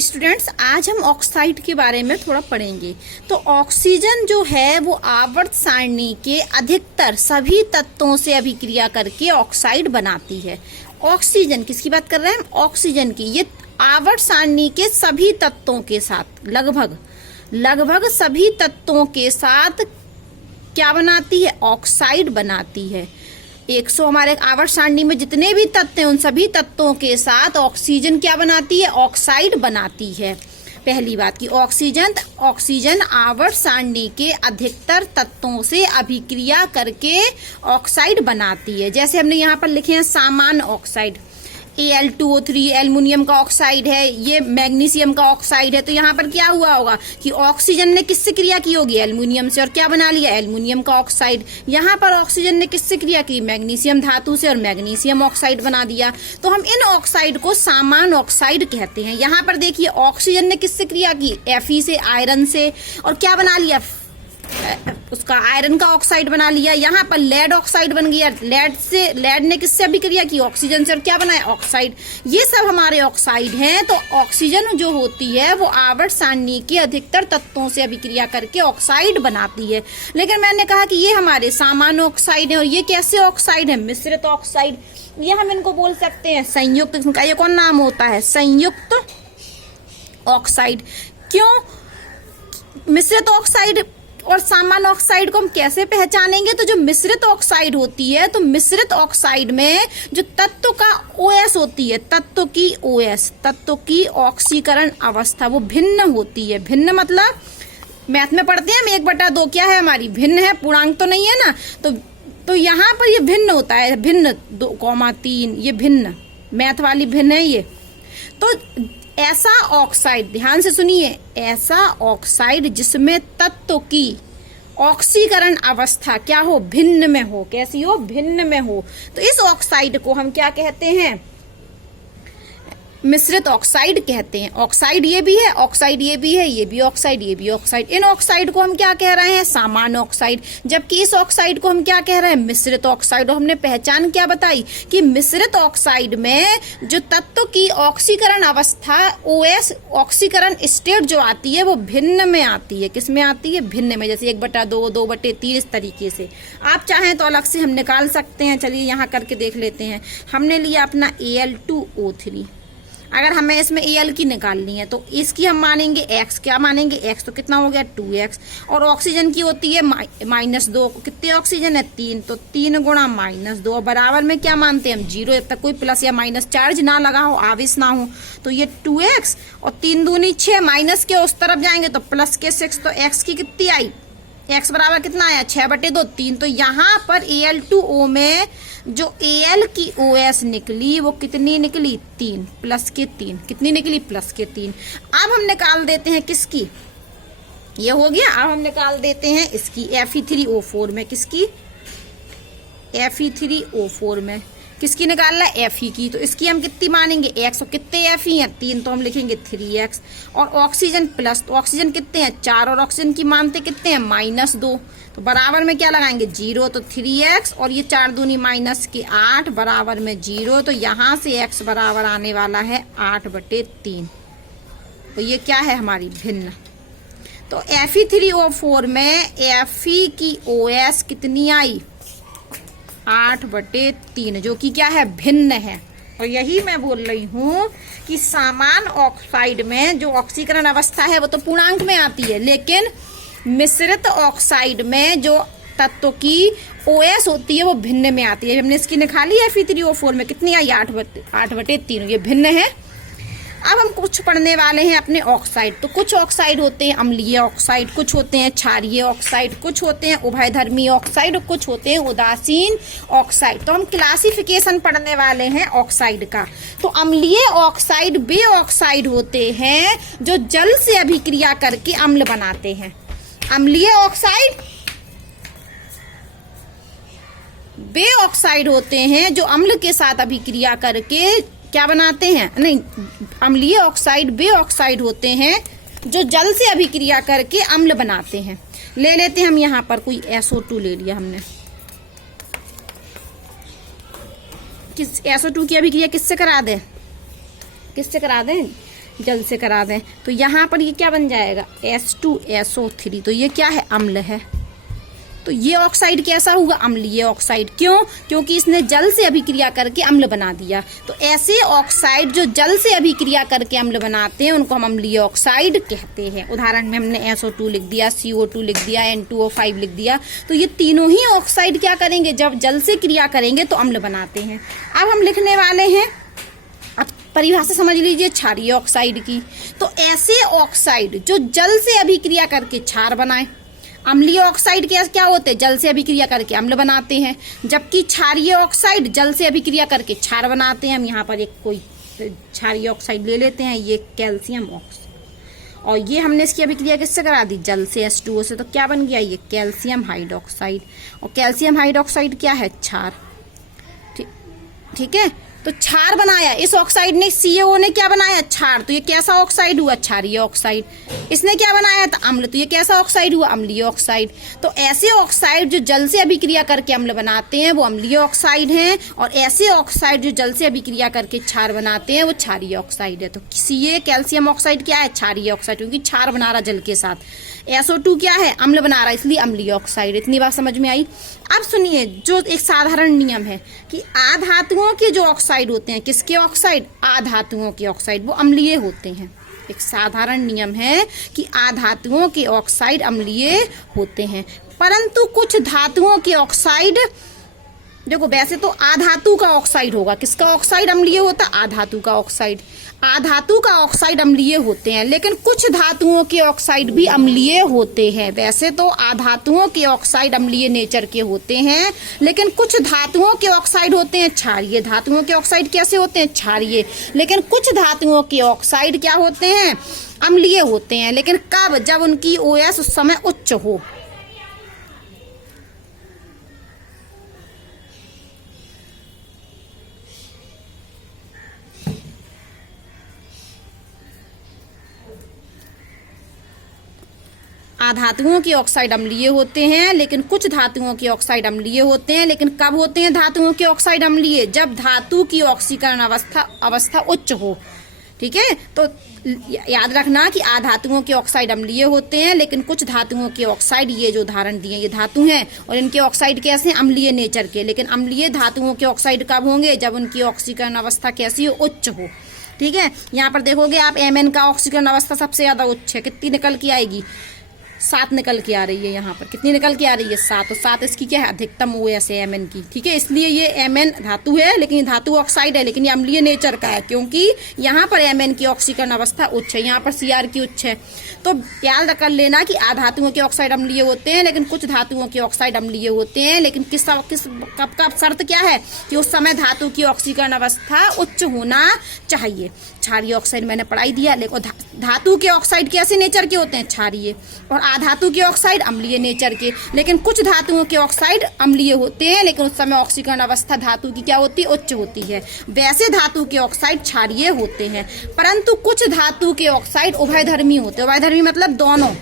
Students, आज हम oxide के बारे में थोड़ा पढ़ेंगे। तो ऑक्सीजन जो है वो आवर्त सारणी के अधिकतर सभी तत्वों से अभिक्रिया करके ऑक्साइड बनाती है। ऑक्सीजन किसकी बात कर रहे हैं हम? ऑक्सीजन की। ये आवर्त सारणी के सभी तत्वों के साथ लगभग सभी तत्वों के साथ क्या बनाती है? ऑक्साइड बनाती है। 100 हमारे आवर्त सारणी में जितने भी तत्व हैं उन सभी तत्वों के साथ ऑक्सीजन क्या बनाती है? ऑक्साइड बनाती है। पहली बात की ऑक्सीजन आवर्त सारणी के अधिकतर तत्वों से अभिक्रिया करके ऑक्साइड बनाती है। जैसे हमने यहाँ पर लिखे हैं सामान्य ऑक्साइड, Al2O3 एल्युमिनियम का ऑक्साइड है, ये मैग्नीशियम का ऑक्साइड है। तो यहाँ पर क्या हुआ होगा कि ऑक्सीजन ने किससे क्रिया की होगी? एल्युमिनियम से, और क्या बना लिया? एल्युमिनियम का ऑक्साइड। यहाँ पर ऑक्सीजन ने किससे क्रिया की? मैग्नीशियम धातु से, और मैग्नीशियम ऑक्साइड बना दिया। तो हम इन ऑक्साइड को सामान्य ऑक्साइड कहते हैं। यहाँ पर देखिए ऑक्सीजन ने किससे क्रिया की? Fe से, आयरन से, और क्या बना लिया? उसका आयरन का ऑक्साइड बना लिया। यहाँ पर लेड ऑक्साइड बन गया। लेड ने किससे अभिक्रिया की? ऑक्सीजन से, और क्या बनाया? ऑक्साइड। ये सब हमारे ऑक्साइड हैं। तो ऑक्सीजन जो होती है वो आवर्त सारणी के अधिकतर तत्वों से अभिक्रिया करके ऑक्साइड बनाती है। लेकिन मैंने कहा कि ये हमारे सामान्य ऑक्साइड है, और ये कैसे ऑक्साइड है? मिश्रित ऑक्साइड। ये हम इनको बोल सकते हैं संयुक्त। इनका ये कौन नाम होता है? संयुक्त ऑक्साइड। क्यों? मिश्रित ऑक्साइड और सामान्य ऑक्साइड को हम कैसे पहचानेंगे? तो जो मिश्रित ऑक्साइड होती है, तो मिश्रित ऑक्साइड में जो तत्व का OS होती है, तत्व की ऑक्सीकरण अवस्था वो भिन्न होती है। भिन्न मतलब मैथ में पढ़ते हैं हम 1/2 क्या है हमारी? भिन्न है, पूर्णांक तो नहीं है ना। तो यहाँ पर ये भिन्न होता है, भिन्न 2,3, ये भिन्न, मैथ वाली भिन्न है ये। तो ऐसा ऑक्साइड, ध्यान से सुनिए, ऐसा ऑक्साइड जिसमें तत्व की ऑक्सीकरण अवस्था क्या हो? भिन्न में हो। कैसी हो? भिन्न में हो। तो इस ऑक्साइड को हम क्या कहते हैं? मिश्रित ऑक्साइड कहते हैं। ऑक्साइड ये भी है, ऑक्साइड ये भी है, ये भी ऑक्साइड, ये भी ऑक्साइड। इन ऑक्साइड को हम क्या कह रहे हैं? सामान्य ऑक्साइड। जबकि इस ऑक्साइड को हम क्या कह रहे हैं? मिश्रित ऑक्साइड। और हमने पहचान क्या बताई कि मिश्रित ऑक्साइड में जो तत्व की ऑक्सीकरण अवस्था, OS ऑक्सीकरण स्टेट जो आती है वो भिन्न में आती है। किस में आती है? भिन्न में। जैसे 1/2, 2/3, इस तरीके से। आप चाहें तो अलग से हम निकाल सकते हैं। चलिए यहाँ करके देख लेते हैं। हमने लिया अपना Al2O3। अगर हमें इसमें Al की निकालनी है तो इसकी हम मानेंगे x। क्या मानेंगे? x। तो कितना हो गया? 2x। और ऑक्सीजन की होती है -2। कितने ऑक्सीजन है? 3। तो 3 गुणा -2, और बराबर में क्या मानते हैं हम? 0। जब तक कोई प्लस या माइनस चार्ज ना लगा हो, आवेश ना हो। तो ये 2x और 3 दूनी 6, माइनस के उस तरफ जाएंगे तो प्लस के 6। तो x की कितनी आई? x बराबर कितना आया? 6/2, 3। तो यहाँ पर Al2O में जो Al की OS निकली वो कितनी निकली? 3, प्लस के 3। कितनी निकली? प्लस के 3। अब हम निकाल देते हैं किसकी? ये हो गया। अब हम निकाल देते हैं इसकी Fe3O4 में। किसकी? Fe3O4 में किसकी निकालना है? Fe की। तो इसकी हम कितनी मानेंगे? x। और कितने Fe हैं? 3। तो हम लिखेंगे 3x। और ऑक्सीजन प्लस, तो ऑक्सीजन कितने हैं? 4। और ऑक्सीजन की मानते कितने हैं? -2। तो बराबर में क्या लगाएंगे? 0। तो 3x, और ये 4 दूनी -8, बराबर में 0। तो यहाँ से x बराबर आने वाला है 8/3। तो ये क्या है हमारी? भिन्न। तो Fe3O4 में Fe की OS कितनी आई? 8/3, जो कि क्या है? भिन्न है। और यही मैं बोल रही हूँ कि सामान्य ऑक्साइड में जो ऑक्सीकरण अवस्था है वो तो पूर्णांक में आती है, लेकिन मिश्रित ऑक्साइड में जो तत्व की OS होती है वो भिन्न में आती है। हमने इसकी निकाली है Fe3O4 में, कितनी आई? 8/3। ये भिन्न है। अब हम कुछ पढ़ने वाले हैं अपने ऑक्साइड। तो कुछ ऑक्साइड होते हैं अम्लीय ऑक्साइड, कुछ होते हैं क्षारीय ऑक्साइड, कुछ होते हैं उभयधर्मी ऑक्साइड, और कुछ होते हैं उदासीन ऑक्साइड। तो हम क्लासिफिकेशन पढ़ने वाले हैं ऑक्साइड का। तो अम्लीय ऑक्साइड वे ऑक्साइड होते हैं जो जल से अभिक्रिया करके अम्ल बनाते हैं। अम्लीय ऑक्साइड वे ऑक्साइड होते हैं जो अम्ल के साथ अभिक्रिया करके क्या बनाते हैं? नहीं, अम्लीय ऑक्साइड वे ऑक्साइड होते हैं जो जल से अभिक्रिया करके अम्ल बनाते हैं। ले लेते हैं हम यहाँ पर कोई SO2 ले लिया हमने। SO2 की अभिक्रिया किससे करा दें? जल से करा दें तो यहाँ पर ये क्या बन जाएगा, H2SO3। तो ये क्या है, अम्ल है। तो ये ऑक्साइड कैसा होगा, अम्लीय ऑक्साइड। क्यों, क्योंकि इसने जल से अभिक्रिया करके अम्ल बना दिया। तो ऐसे ऑक्साइड जो जल से अभिक्रिया करके अम्ल बनाते हैं उनको हम अम्लीय ऑक्साइड कहते हैं। उदाहरण में हमने SO2 लिख दिया, CO2 लिख दिया, N2O5 लिख दिया। तो ये तीनों ही ऑक्साइड क्या करेंगे, जब जल से क्रिया करेंगे तो अम्ल बनाते हैं। अब हम लिखने वाले हैं, अब परिभाषा समझ लीजिए क्षारीय ऑक्साइड की। तो ऐसे ऑक्साइड जो जल से अभिक्रिया करके क्षार बनाए। अम्लीय ऑक्साइड क्या होते हैं, जल से अभिक्रिया करके अम्ल बनाते हैं, जबकि क्षारीय ऑक्साइड जल से अभिक्रिया करके क्षार बनाते हैं। हम यहाँ पर एक कोई क्षारीय ऑक्साइड ले लेते हैं, ये कैल्शियम ऑक्साइड, और ये हमने इसकी अभिक्रिया किससे करा दी, जल से, H2O से। तो क्या बन गया, ये कैल्शियम हाइड्रोक्साइड। और कैल्शियम हाइड्रोक्साइड क्या है, क्षार। ठीक है, तो क्षार बनाया इस ऑक्साइड ने, CO ने क्या बनाया, क्षार। तो ये कैसा ऑक्साइड हुआ, क्षारीय ऑक्साइड। इसने क्या बनाया था, अम्ल। तो ये कैसा ऑक्साइड हुआ, अम्लीय ऑक्साइड। तो ऐसे ऑक्साइड जो जल से अभिक्रिया करके अम्ल बनाते हैं वो अम्लीय ऑक्साइड हैं, और ऐसे ऑक्साइड जो जल से अभिक्रिया करके क्षार बनाते हैं वो क्षारीय ऑक्साइड है। तो ये कैल्शियम ऑक्साइड क्या है, क्षारीय ऑक्साइड, क्योंकि क्षार बना रहा जल के साथ। SO2 क्या है, अम्ल बना रहा है, इसलिए अम्लीय ऑक्साइड। इतनी बात समझ में आई। अब सुनिए, जो एक साधारण नियम है कि आधातुओं के जो ऑक्साइड होते हैं, किसके ऑक्साइड, आधातुओं के ऑक्साइड, वो अम्लीय होते हैं। एक साधारण नियम है कि आधातुओं के ऑक्साइड अम्लीय होते हैं, परंतु कुछ धातुओं के ऑक्साइड, देखो वैसे तो आधातु का ऑक्साइड होगा, किसका ऑक्साइड अम्लीय होता है, आधातु का ऑक्साइड। आधातु का ऑक्साइड अम्लीय होते हैं, लेकिन कुछ धातुओं के ऑक्साइड भी अम्लीय होते हैं। वैसे तो आधातुओं के ऑक्साइड अम्लीय नेचर के होते हैं, लेकिन कुछ धातुओं के ऑक्साइड होते हैं क्षारीय। धातुओं के ऑक्साइड कैसे होते हैं, क्षारीय। लेकिन कुछ धातुओं के ऑक्साइड क्या होते हैं, अम्लीय होते हैं। लेकिन कब, जब उनकी OS उस समय उच्च हो। आधातुओं के ऑक्साइड अम्लीय होते हैं, लेकिन कुछ धातुओं के ऑक्साइड अम्लीय होते हैं। लेकिन कब होते हैं धातुओं के ऑक्साइड अम्लीय, जब धातु की ऑक्सीकरण अवस्था उच्च हो। ठीक है, तो याद रखना कि आधातुओं के ऑक्साइड अम्लीय होते हैं, लेकिन कुछ धातुओं के ऑक्साइड, ये जो उदाहरण दिए ये धातु हैं, और इनके ऑक्साइड कैसे, अम्लीय नेचर के। लेकिन अम्लीय धातुओं के ऑक्साइड कब होंगे, जब उनकी ऑक्सीकरण अवस्था कैसी हो, उच्च हो। ठीक है, यहाँ पर देखोगे आप Mn का ऑक्सीकरण अवस्था सबसे ज्यादा उच्च है। कितनी निकल के आएगी, 7 निकल के आ रही है। यहाँ पर कितनी निकल के आ रही है, 7। तो 7 इसकी क्या है, अधिकतम OS है Mn की। ठीक है, इसलिए ये Mn धातु है, लेकिन धातु ऑक्साइड है, लेकिन ये अम्लीय नेचर का है, क्योंकि यहाँ पर Mn की ऑक्सीकरण अवस्था उच्च है, यहाँ पर Cr की उच्च है। तो याद कर लेना कि आधातुओं के ऑक्साइड अम्लीय होते हैं, लेकिन कुछ धातुओं के ऑक्साइड अम्लीय होते हैं। लेकिन कब का शर्त क्या है कि उस समय धातु की ऑक्सीकरण अवस्था उच्च होना चाहिए। क्षारीय ऑक्साइड मैंने पढ़ाई दिया। लेकिन धातु के ऑक्साइड कैसे नेचर के होते हैं, क्षारीय, और आधातु के ऑक्साइड अम्लीय नेचर के। लेकिन कुछ धातुओं के ऑक्साइड अम्लीय होते हैं, लेकिन उस समय ऑक्सीकरण अवस्था धातु की क्या होती है, उच्च होती है। वैसे धातु के ऑक्साइड क्षारीय होते हैं, परंतु कुछ धातु के ऑक्साइड उभयधर्मी होते हैं। उभयधर्मी मतलब दोनों,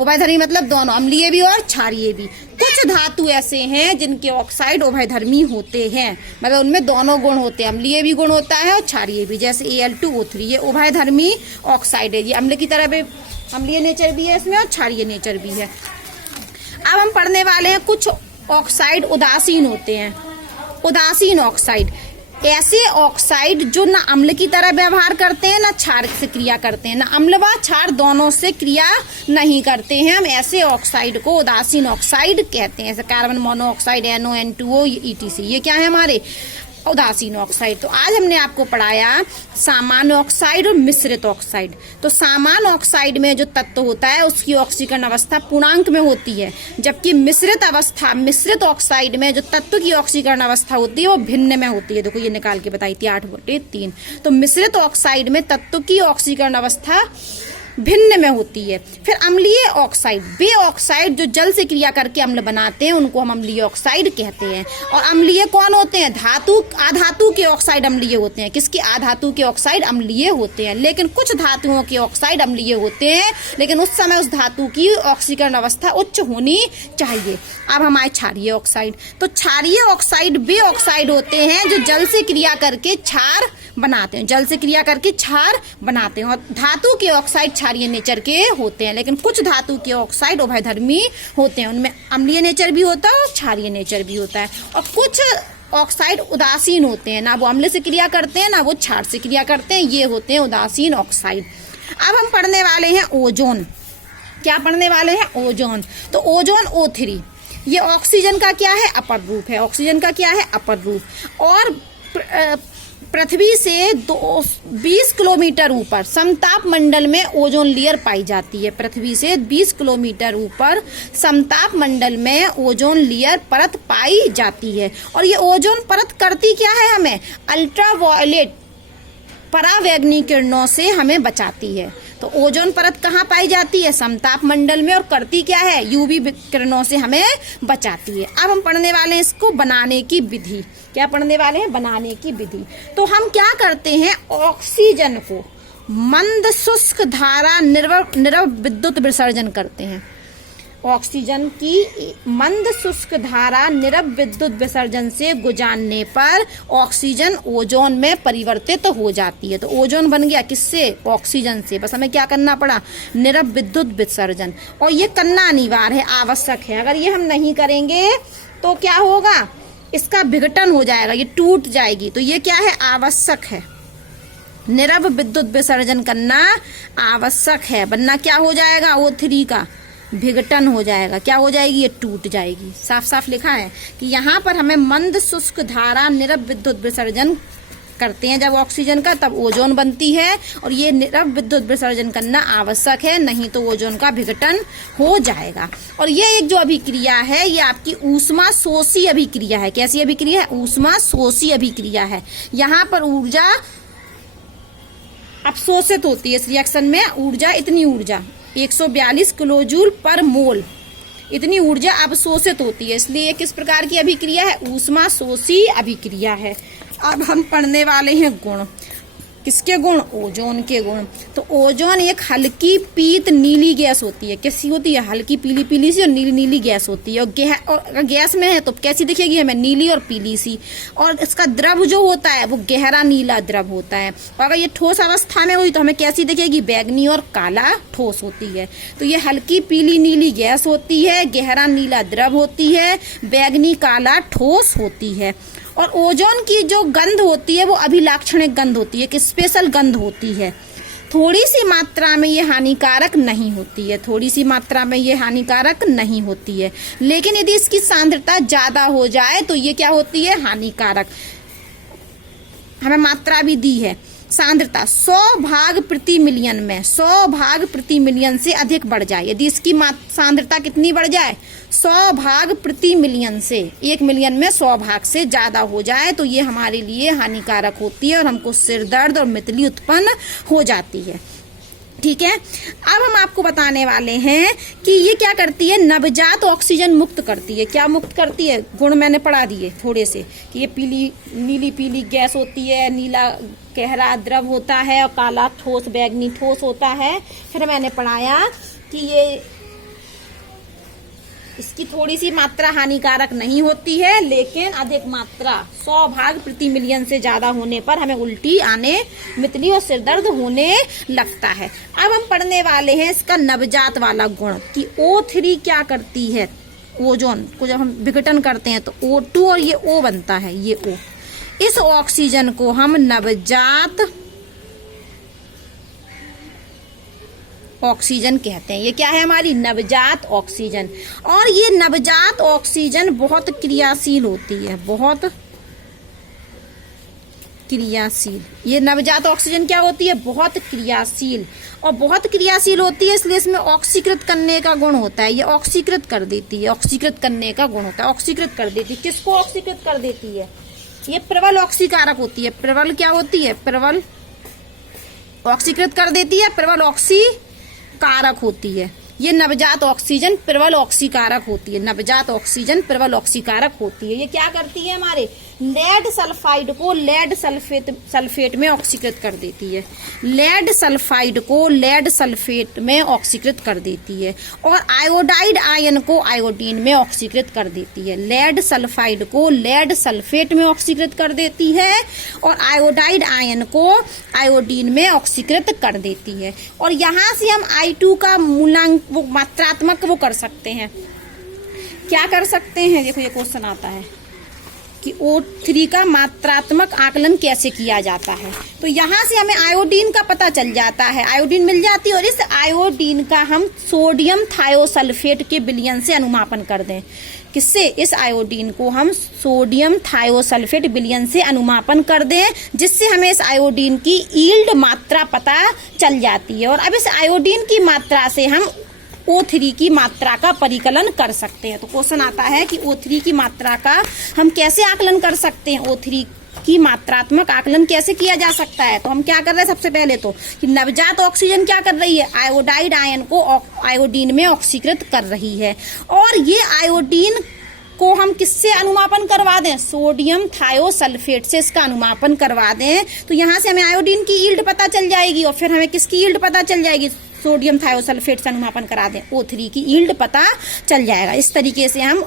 उभयधर्मी मतलब दोनों, अम्लीय भी और क्षारीय भी। कुछ धातु ऐसे हैं जिनके ऑक्साइड उभयधर्मी होते हैं, मतलब उनमें दोनों गुण होते हैं, अम्लीय भी गुण होता है और क्षारीय भी। जैसे Al2O3, ये उभयधर्मी ऑक्साइड है, ये अम्ल की तरह भी अम्लीय नेचर भी है इसमें और क्षारीय नेचर भी है। अब हम पढ़ने वाले हैं कुछ ऑक्साइड उदासीन होते हैं। उदासीन ऑक्साइड, ऐसे ऑक्साइड जो ना अम्ल की तरह व्यवहार करते हैं ना क्षार से क्रिया करते हैं, ना अम्ल व क्षार दोनों से क्रिया नहीं करते हैं। हम ऐसे ऑक्साइड को उदासीन ऑक्साइड कहते हैं, जैसे carbon monoxide, NO, N2O, ETC, ये क्या है हमारे उदासीन ऑक्साइड। तो आज हमने आपको पढ़ाया सामान्य ऑक्साइड और मिश्रित ऑक्साइड। तो सामान्य ऑक्साइड में जो तत्व होता है उसकी ऑक्सीकरण अवस्था पूर्णांक में होती है, जबकि मिश्रित ऑक्साइड में जो तत्व की ऑक्सीकरण अवस्था होती है वो भिन्न में होती है। देखो ये निकाल के बताई थी 8/3। तो मिश्रित ऑक्साइड में तत्व की ऑक्सीकरण अवस्था भिन्न में होती है। फिर अम्लीय ऑक्साइड, वे ऑक्साइड जो जल से क्रिया करके अम्ल बनाते हैं उनको हम अम्लीय ऑक्साइड कहते हैं। और अम्लीय कौन होते हैं? धातु, अधातु के ऑक्साइड अम्लीय होते हैं। किसकी? अधातु के ऑक्साइड अम्लीय होते हैं। लेकिन कुछ धातुओं के ऑक्साइड अम्लीय होते हैं, लेकिन उस समय उस धातु की ऑक्सीकरण अवस्था उच्च होनी चाहिए। अब हमारे क्षारीय ऑक्साइड, तो क्षारीय ऑक्साइड वे ऑक्साइड होते हैं जो जल से क्रिया करके क्षार बनाते हैं, जल से क्रिया करके क्षार बनाते हैं। और धातु के ऑक्साइड क्षारीय नेचर के होते हैं, लेकिन कुछ धातु के ऑक्साइड उभयधर्मी होते हैं, उनमें अम्लीय नेचर भी होता है और क्षारीय नेचर भी होता है। और कुछ ऑक्साइड उदासीन होते हैं, ना वो अम्ल से क्रिया करते हैं ना वो क्षार से क्रिया करते हैं, ये होते हैं उदासीन ऑक्साइड। अब हम पढ़ने वाले हैं ओजोन। क्या पढ़ने वाले हैं? ओजोन। तो ओजोन O3, ये ऑक्सीजन का क्या है? अपर रूप है। ऑक्सीजन का क्या है? अपर रूप। और पृथ्वी से 20 किलोमीटर ऊपर समताप मंडल में ओजोन लेयर पाई जाती है। पृथ्वी से 20 किलोमीटर ऊपर समताप मंडल में ओजोन लेयर परत पाई जाती है। और ये ओजोन परत करती क्या है? हमें अल्ट्रावायलेट परावैंगनी किरणों से हमें बचाती है। तो ओजोन परत कहाँ पाई जाती है? समताप मंडल में। और करती क्या है? यूवी किरणों से हमें बचाती है। अब हम पढ़ने वाले हैं इसको बनाने की विधि। क्या पढ़ने वाले हैं? बनाने की विधि। तो हम क्या करते हैं? ऑक्सीजन को मंद शुष्क धारा निरव विद्युत विसर्जन करते हैं। ऑक्सीजन की मंद शुष्क धारा निरव विद्युत विसर्जन से गुजारने पर ऑक्सीजन ओजोन में परिवर्तित हो जाती है। तो ओजोन बन गया किससे? ऑक्सीजन से। बस हमें क्या करना पड़ा? निरव विद्युत विसर्जन। और ये करना अनिवार्य है, आवश्यक है। अगर ये हम नहीं करेंगे तो क्या होगा? इसका विघटन हो जाएगा, ये टूट जाएगी। तो ये क्या है? आवश्यक है। निरव विद्युत विसर्जन करना आवश्यक है, वरना क्या हो जाएगा? O3 का विघटन हो जाएगा। क्या हो जाएगी? ये टूट जाएगी। साफ साफ लिखा है कि यहाँ पर हमें मंद शुष्क धारा निरव विद्युत विसर्जन करते हैं जब ऑक्सीजन का, तब ओजोन बनती है। और ये निरव विद्युत विसर्जन करना आवश्यक है, नहीं तो ओजोन का विघटन हो जाएगा। और ये एक जो अभिक्रिया है ये आपकी ऊष्मा शोषी अभिक्रिया है। कैसी अभिक्रिया है? ऊष्मा शोषी अभिक्रिया है। यहाँ पर ऊर्जा अवशोषित होती है। इस रिएक्शन में ऊर्जा, इतनी ऊर्जा 142 किलोजूल पर मोल, इतनी ऊर्जा अवशोषित होती है। इसलिए किस प्रकार की अभिक्रिया है? ऊष्मा शोषी अभिक्रिया है। अब हम पढ़ने वाले हैं गुण। किसके गुण? ओजोन के गुण। तो ओजोन एक हल्की पीत नीली गैस होती है। कैसी होती है? हल्की पीली पीली सी और नीली नीली गैस होती है। और अगर गैस में है तो कैसी दिखेगी हमें? नीली और पीली सी। और इसका द्रव जो होता है वो गहरा नीला द्रव होता है। और अगर ये ठोस अवस्था में हुई तो हमें कैसी दिखेगी? बैगनी और काला ठोस होती है। तो ये हल्की पीली नीली गैस होती है, गहरा नीला द्रव होती है, बैगनी काला ठोस होती है। और ओजोन की जो गंध होती है वो अभिलाक्षणिक गंध होती है, कि स्पेशल गंध होती है। थोड़ी सी मात्रा में ये हानिकारक नहीं होती है, थोड़ी सी मात्रा में ये हानिकारक नहीं होती है। लेकिन यदि इसकी सांद्रता ज्यादा हो जाए तो ये क्या होती है? हानिकारक। हमें मात्रा भी दी है, सांद्रता 100 भाग प्रति मिलियन में, 100 भाग प्रति मिलियन से अधिक बढ़ जाए। यदि इसकी सांद्रता कितनी बढ़ जाए? 100 भाग प्रति मिलियन से, 1 मिलियन में 100 भाग से ज्यादा हो जाए तो ये हमारे लिए हानिकारक होती है और हमको सिर दर्द और मितली उत्पन्न हो जाती है। ठीक है। अब हम आपको बताने वाले हैं कि ये क्या करती है? नवजात ऑक्सीजन मुक्त करती है। क्या मुक्त करती है? गुण मैंने पढ़ा दिए थोड़े से, कि ये पीली नीली पीली गैस होती है, नीला गहरा द्रव होता है और काला ठोस बैगनी ठोस होता है। फिर मैंने पढ़ाया कि ये इसकी थोड़ी सी मात्रा हानिकारक नहीं होती है, लेकिन अधिक मात्रा 100 भाग प्रति मिलियन से ज्यादा होने पर हमें उल्टी आने, मितली और सिरदर्द होने लगता है। अब हम पढ़ने वाले हैं इसका नवजात वाला गुण, कि O3 क्या करती है? ओजोन को जब हम विघटन करते हैं तो O2 और ये O बनता है, ये O। इस ऑक्सीजन को हम नवजात ऑक्सीजन कहते हैं। ये क्या है? हमारी नवजात ऑक्सीजन। और ये नवजात ऑक्सीजन बहुत क्रियाशील होती है, बहुत क्रियाशील। ये नवजात ऑक्सीजन क्या होती है? बहुत क्रियाशील। और बहुत क्रियाशील होती है इसलिए इसमें ऑक्सीकृत करने का गुण होता है। ये ऑक्सीकृत कर देती है, ऑक्सीकृत करने का गुण होता है, ऑक्सीकृत कर देती है। किसको ऑक्सीकृत कर देती है? ये प्रबल ऑक्सीकारक होती है। प्रबल क्या होती है? प्रबल ऑक्सीकृत कर देती है, प्रबल ऑक्सी कारक होती है। ये नवजात ऑक्सीजन प्रबल ऑक्सीकारक होती है, नवजात ऑक्सीजन प्रबल ऑक्सीकारक होती है। ये क्या करती है, हमारे लेड सल्फाइड को लेड सल्फेट में ऑक्सीकृत कर देती है, लेड सल्फाइड को लेड सल्फेट में ऑक्सीकृत कर देती है, और आयोडाइड आयन को आयोडीन में ऑक्सीकृत कर देती है। लेड सल्फाइड को लेड सल्फेट में ऑक्सीकृत कर देती है और आयोडाइड आयन को आयोडीन में ऑक्सीकृत कर देती है। और यहाँ से हम I2 का मूलांक वो मात्रात्मक वो कर सकते हैं। क्या कर सकते हैं, देखो ये क्वेश्चन आता है कि O3 का मात्रात्मक आकलन कैसे किया जाता है। तो यहाँ से हमें आयोडीन का पता चल जाता है, आयोडीन मिल जाती है, और इस आयोडीन का हम सोडियम थायोसल्फेट के विलयन से अनुमापन कर दें। किससे, इस आयोडीन को हम सोडियम थायोसल्फेट विलयन से अनुमापन कर दें, जिससे हमें इस आयोडीन की यील्ड मात्रा पता चल जाती है। और अब इस आयोडीन की मात्रा से हम O3 की मात्रा का परिकलन कर सकते हैं। तो क्वेश्चन आता है कि O3 की मात्रा का हम कैसे आकलन कर सकते हैं, O3 की मात्रात्मक आकलन कैसे किया जा सकता है। तो हम क्या कर रहे हैं, सबसे पहले तो कि नवजात ऑक्सीजन क्या कर रही है, आयोडाइड आयन को आयोडीन में ऑक्सीकृत कर रही है, और ये आयोडीन को हम किससे अनुमापन करवा दें, सोडियम थायोसल्फेट से इसका अनुमापन करवा दें। तो यहाँ से हमें आयोडीन की यील्ड पता चल जाएगी, और फिर हमें किसकी यील्ड पता चल जाएगी, सोडियम थायोसल्फेट से अनुमापन करा दें, O3 की यील्ड पता चल जाएगा। इस तरीके से हम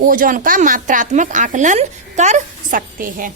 ओजोन का मात्रात्मक आकलन कर सकते हैं।